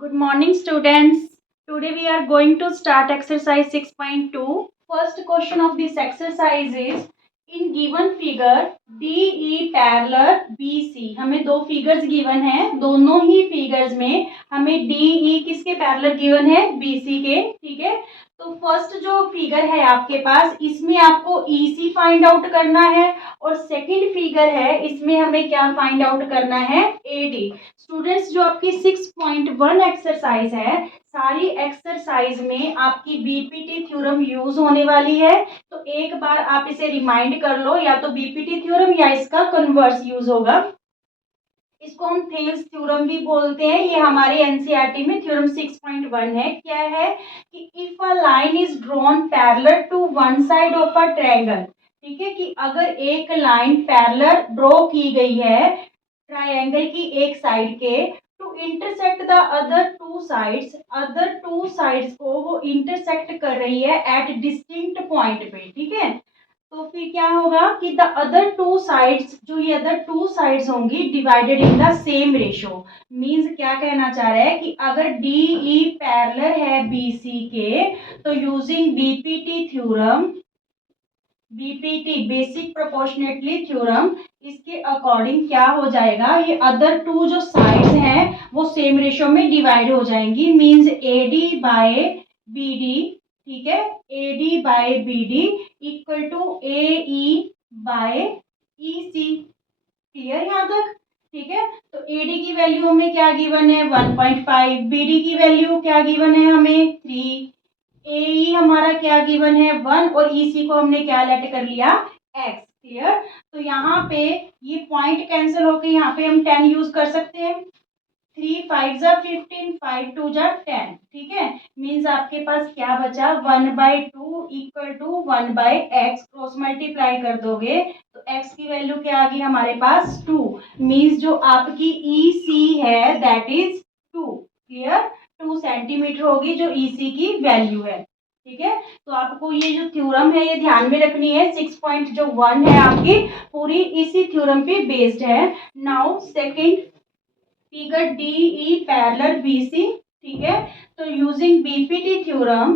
Good morning, students. Today we are going to start exercise 6.2. First question of this exercise is in given figure DE parallel BC. हमें दो figures given है, दोनों ही figures में हमें DE किसके parallel given है, BC के. ठीक है. तो फर्स्ट जो फिगर है आपके पास, इसमें आपको EC फाइंड आउट करना है और सेकंड फिगर है, इसमें हमें क्या फाइंड आउट करना है, AD. स्टूडेंट्स, जो आपकी 6.1 एक्सरसाइज है, सारी एक्सरसाइज में आपकी बीपीटी थ्योरम यूज होने वाली है. तो एक बार आप इसे रिमाइंड कर लो, या तो बीपीटी थ्योरम या इसका कन्वर्स यूज होगा. इसको हम थेल्स थ्योरम भी बोलते हैं. ये हमारे एनसीईआरटी में थ्योरम 6.1 है. क्या है कि if a line is drawn parallel to one side of a triangle. ठीक है, कि अगर एक लाइन पैरेलल ड्रॉ की गई है ट्रायंगल की एक साइड के, to intersect the other two sides को वो इंटरसेक्ट कर रही है एट डिस्टिंक्ट पॉइंट पे. ठीक है, तो फिर क्या होगा कि द अदर टू साइड्स, जो ये अदर टू साइड्स होंगी, divided in the same ratio. Means क्या कहना चाह रहा है कि अगर डी ई पैरेलल है बीसी के, तो using BPT theorem, BPT basic proportionately theorem, इसके अकॉर्डिंग क्या हो जाएगा, ये अदर टू जो साइड्स हैं वो सेम रेशियो में डिवाइड हो जाएंगी. Means AD by BD. ठीक है, AD by BD equal to A E by E C. Clear यहाँ तक? ठीक है, तो एडी की वैल्यू हमें क्या गिवन है, 1.5. बीडी की वैल्यू क्या गिवन है हमें, 3. ए हमारा क्या गिवन है, 1. और ईसी को हमने क्या लेट कर लिया, एक्स. क्लियर? तो यहाँ पे ये पॉइंट कैंसिल होकर यहाँ पे हम 10 यूज कर सकते हैं. 3 5 जा 15, 5 2 जा 10. ठीक है, मीन्स आपके पास क्या बचा, 1/2 equal to 1/x. Cross multiply कर दोगे तो x की वैल्यू क्या आ गई हमारे पास, 2. मीन्स जो आपकी ई सी है दैट इज 2. क्लियर? 2 सेंटीमीटर होगी जो ईसी की वैल्यू है. ठीक है, तो आपको ये जो थ्योरम है ये ध्यान में रखनी है. 6.1 है आपकी, पूरी इसी थ्योरम पे बेस्ड है. Now second figure D E parallel BC. ठीक है, तो using BPT theorem,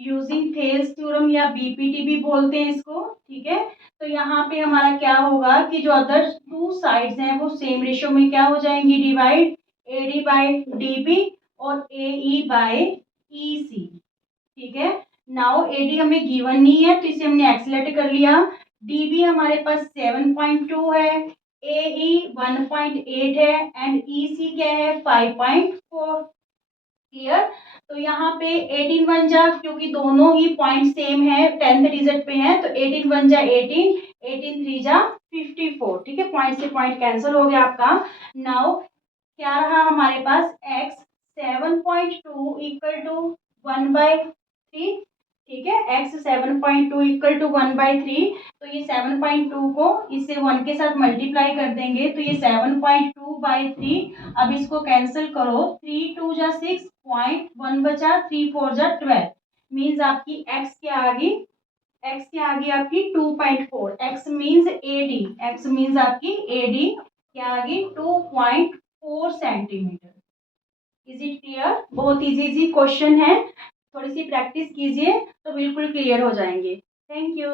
using Thales theorem या बीपीटी भी बोलते हैं इसको. ठीक है, तो यहाँ पे हमारा क्या होगा कि जो अदर टू साइड्स हैं वो सेम रेशियो में क्या हो जाएंगी, डिवाइड. एडी बाय डीबी और ए ई बाय ई सी. ठीक है, नाउ एडी हमें गिवन नहीं है तो इसे हमने एक्सलेट कर लिया. डीबी हमारे पास 7.2 है, ए ई 1.8 है एंड ई सी क्या है, 5.4. क्लियर? तो यहाँ पे 18 वन जा, क्योंकि दोनों ही पॉइंट सेम है, 10th डिजिट पे है, तो 18 वन जा 18, 18 थ्री जा 54. ठीक है, पॉइंट से पॉइंट कैंसिल हो गया आपका. नाउ क्या रहा हमारे पास, x 7.2 इक्वल टू 1/3. ठीक है, x 7.2 इक्वल टू 1/3. तो ये 7.2 को इससे 1 के साथ मल्टीप्लाई कर देंगे तो ये 7.2/3. अब इसको कैंसिल करो, 3 2 जा 6, 1 बचा, 3 4 जा 12. मीन्स आपकी x क्या आ गई, x क्या आ गई आपकी 2.4. x means AD, x means आपकी एडी क्या आ गई, 2.4 सेंटीमीटर. Is it clear? बहुत इजी क्वेश्चन है, थोड़ी सी प्रैक्टिस कीजिए तो बिल्कुल क्लियर हो जाएंगे. Thank you.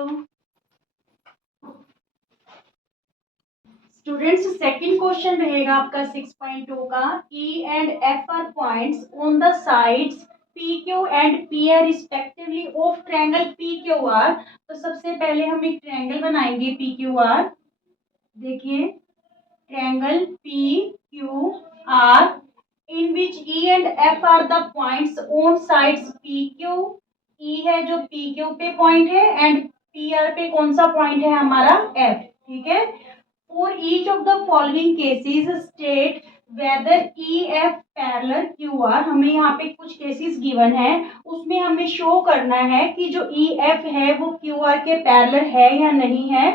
Students, second question रहेगा आपका 6.2 का. E and F R points on the sides P Q and P R respectively of triangle P Q R. तो सबसे पहले हम एक ट्रायंगल बनाएंगे पी क्यू आर. देखिए, triangle P Q R in which E and F are the points on sides PQ. E है जो PQ पे पॉइंट है एंड PR पे कौन सा पॉइंट है हमारा, F. ठीक है, for each of the following cases state whether EF parallel QR. हमें यहाँ पे कुछ केसेस गिवन है, उसमें हमें शो करना है कि जो EF है वो QR के पैरेलल है या नहीं है.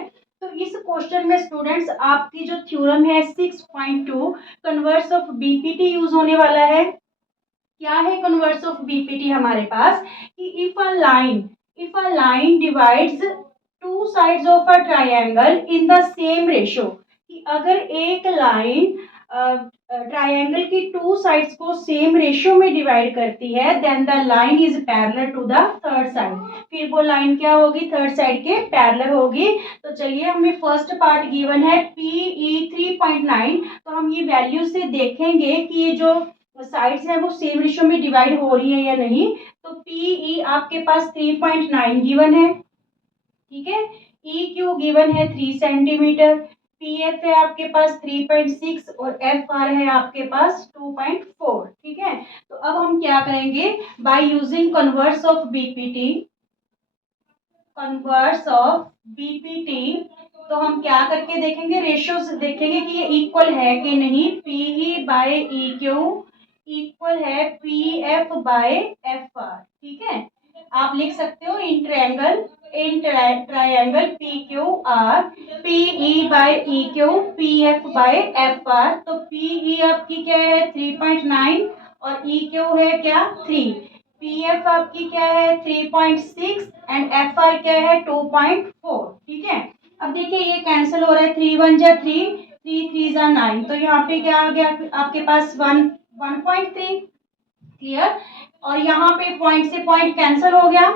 तो इस क्वेश्चन में स्टूडेंट्स आपकी जो थ्योरम है 6.2 कन्वर्स ऑफ बीपीटी यूज होने वाला है. क्या है कन्वर्स ऑफ बीपीटी हमारे पास, कि if a line divides two sides of a triangle in the same ratio. कि अगर एक लाइन ट्राइंगल की टू साइड्स को सेम रेशियो में डिवाइड करती है, then the line is parallel to the third side. फिर वो लाइन क्या होगी, थर्ड साइड के पैरेलल होगी। तो चलिए, हमें फर्स्ट पार्ट गिवन है PE 3.9, तो हम ये वैल्यू से देखेंगे कि ये जो साइड्स है वो सेम रेशियो में डिवाइड हो रही है या नहीं। तो PE आपके पास 3.9 गिवन है, ठीक है। EQ गिवन है 3 सेंटीमीटर, PF है आपके पास 3.6 और FR है आपके पास 2.4, ठीक है। तो अब हम क्या करेंगे, by using converse of BPT, converse of BPT, तो हम क्या करके देखेंगे, रेशियो से देखेंगे कि ये इक्वल है कि नहीं। PE बाय EQ इक्वल है PF बाय FR, ठीक है। आप लिख सकते हो in triangle PQR PE by EQ PF by FR। तो PE आपकी क्या है 3.9 और EQ है क्या 3। PF आपकी क्या है 3.6 एंड FR क्या है 2.4, ठीक है। अब देखिए ये कैंसिल हो रहा है, 3 1 जा 3, 3 3 जा 9, तो यहाँ पे क्या आ गया आपके पास 1.3, क्लियर। और यहाँ पे पॉइंट से पॉइंट कैंसिल हो गया,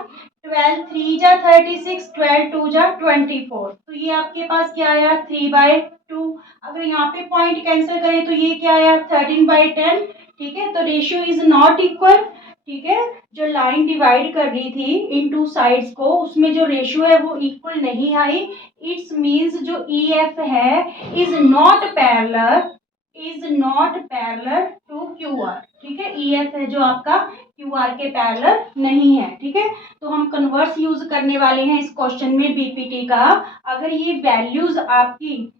12 3 जा 36, 12 2 जा 24, तो ये आपके पास क्या आया 3/2। अगर यहाँ पे पॉइंट कैंसिल करें तो ये क्या आया 13/10, ठीक है। तो रेशियो इज नॉट इक्वल, ठीक है। जो लाइन डिवाइड कर रही थी इन टू साइड्स को, उसमें जो रेशियो है वो इक्वल नहीं आई। इट्स मीन्स जो EF है is not parallel, is not parallel to QR, ठीक है। EF है जो आपका QR के पैरेलल नहीं है, ठीक है। तो हम कन्वर्स यूज करने वाले हैं इस क्वेश्चन में BPT का। अगर ये वैल्यूज आपकी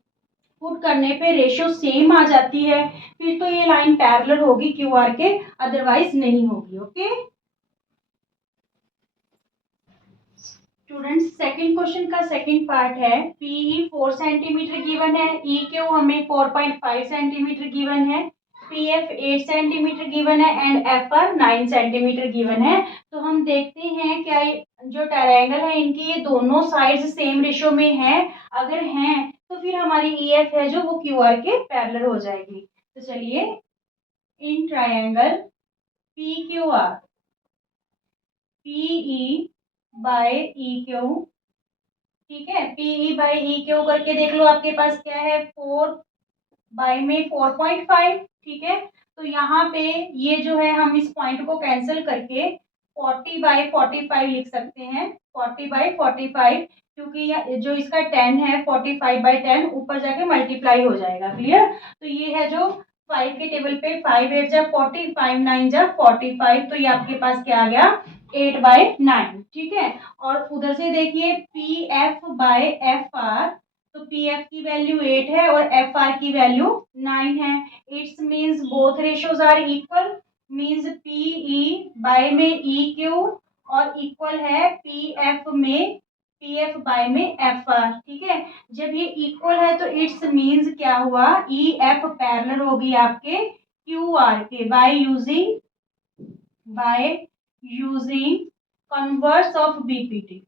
पुट करने पे रेशियो सेम आ जाती है, फिर तो ये लाइन पैरेलल होगी QR के, अदरवाइज नहीं होगी, ओके। स्टूडेंट्स, सेकंड क्वेश्चन का सेकंड पार्ट है। PE 4 सेंटीमीटर गिवन है, EQ हमें 4.5 सेंटीमीटर गिवन है, PF 8 सेंटीमीटर गिवन है एंड FR 9 सेंटीमीटर गिवन है। तो हम देखते हैं क्या जो ट्रायंगल है इनकी ये दोनों साइड्स सेम रेशियो में है। अगर हैं तो फिर हमारी EF है जो वो QR के पैरेलल हो जाएगी। तो चलिए, in triangle PQR PE by EQ, ठीक है। PE बाय EQ करके देख लो, आपके पास क्या है 4 बाय में 4.5, ठीक है। तो यहाँ पे ये जो है हम इस पॉइंट को कैंसिल करके 40/45 लिख सकते हैं, 40/45, क्योंकि जो इसका 10 है 45/10 ऊपर जाके मल्टीप्लाई हो जाएगा, क्लियर। तो ये है जो 5 के टेबल पे 5 8 जा 40, 5 9 जा 45, तो ये आपके पास क्या आ गया 8/9, ठीक है। और उधर से देखिए PF बाय FR, तो PF की वैल्यू 8 है और FR की वैल्यू 9 है। It's means both ratios are equal, means PE by में EQ और इक्वल है PF बाय में FR, ठीक है। जब ये इक्वल है तो इट्स मीन्स क्या हुआ, EF पैरेलल होगी आपके QR के by using converse of BPT,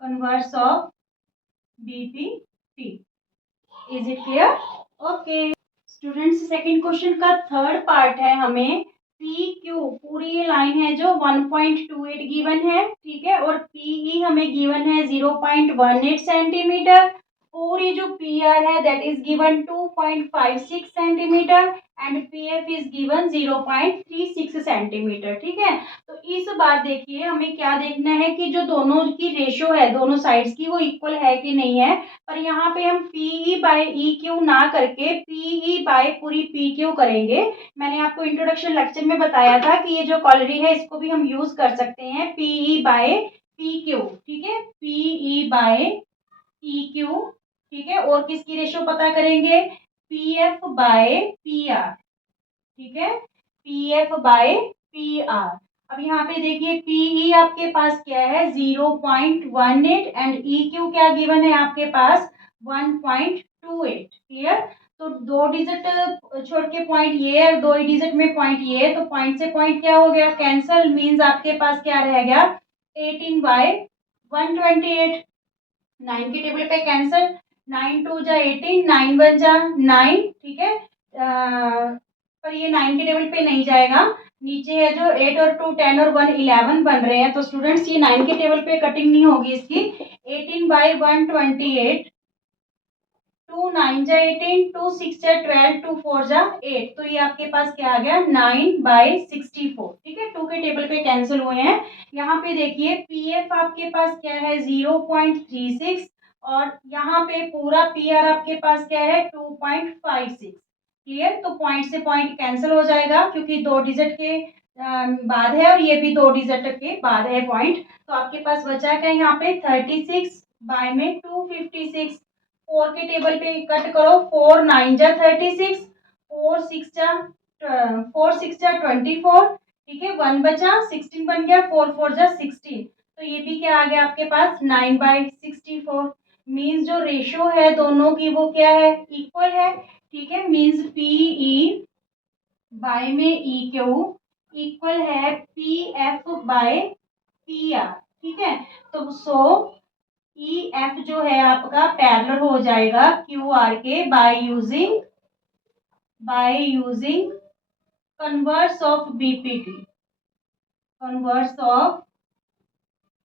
converse of BPT। Is it clear, okay. Students, second question का थर्ड पार्ट है, हमें PQ पूरी ये लाइन है जो 1.28 गिवन है, ठीक है। और PE हमें गिवन है 0.18 सेंटीमीटर। पूरी जो PR है that is given 2.56 centimetre and PF is given 0.36 centimetre, ठीक है। तो इस बार देखिए हमें क्या देखना है कि जो दोनों की रेशियो है दोनों साइड्स की वो इक्वल है कि नहीं है। पर यहाँ पे हम PE बाय EQ ना करके PE बाय पूरी PQ करेंगे। मैंने आपको इंट्रोडक्शन लेक्चर में बताया था कि ये जो कॉलरी है इसको भी हम यूज कर सकते हैं PE बाय PQ, ठीक है। PE बाय EQ, ठीक है। और किसकी रेशियो पता करेंगे, PF बाय PR, ठीक है। PF by PR। अब यहाँ पे देखिए PE आपके पास क्या है 0.18 एंड EQ क्या गिवन है आपके पास 1.28, क्लियर। तो 2 डिजिट छोड़ के पॉइंट ये है, 2 डिजिट में पॉइंट ये है, तो पॉइंट से पॉइंट क्या हो गया कैंसल, मीन्स आपके पास क्या रह गया 18/128, 9 के टेबल पे कैंसल, 9 2 जा 18, 9 1 जा 9, ठीक है। पर ये 9 के टेबल पे नहीं जाएगा, नीचे है जो 8 और 2 10 और 1 11 बन रहे हैं, तो स्टूडेंट्स ये 9 के टेबल पे कटिंग नहीं होगी इसकी। 18 बाई 128, 2 9 जा 18, 2 6 जा 12, 2 4 जा 8, तो ये आपके पास क्या आ गया 9/64, ठीक है। 2 के टेबल पे कैंसिल हुए हैं। यहाँ पे देखिए पीएफ आपके पास क्या है 0.36, और यहाँ पे पूरा पीआर आपके पास क्या है 2.56। क्लियर, तो पॉइंट से पॉइंट कैंसिल हो जाएगा क्योंकि 2 डिजिट के बाद है और ये भी 2 डिजिट के बाद है पॉइंट, तो आपके पास बचा क्या यहाँ पे 36 बाय में 256। 4 के टेबल पे कट करो, 4 9 जा 36, 4 6 जा 24, ठीक है। 1 बचा, 16 बन गया, 4 4 जा 16, तो ये भी क्या आ गया आपके पास 9/64। मीन्स जो रेशियो है दोनों की वो क्या है इक्वल है, ठीक है। मीन्स पीई बाय में ई क्यू इक्वल है P F by P R, ठीक है। तो सो ई एफ जो है आपका पैरेलल हो जाएगा क्यू आर के by using converse of BPT, converse of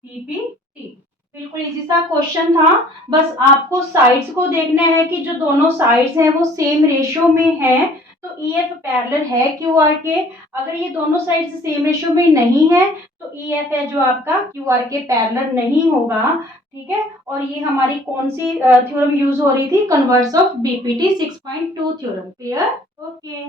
BPT. बिल्कुल इजी सा क्वेश्चन था, बस आपको साइड्स को देखना है कि जो दोनों साइड्स हैं वो सेम रेशियो में है, तो ई एफ पैरेलल है क्यू आर के। अगर ये दोनों साइड्स सेम रेशियो में नहीं है तो ई एफ है जो आपका क्यू आर के पैरेलल नहीं होगा, ठीक है। और ये हमारी कौन सी थ्योरम यूज हो रही थी, converse of BPT 6.2 theorem. Clear, okay.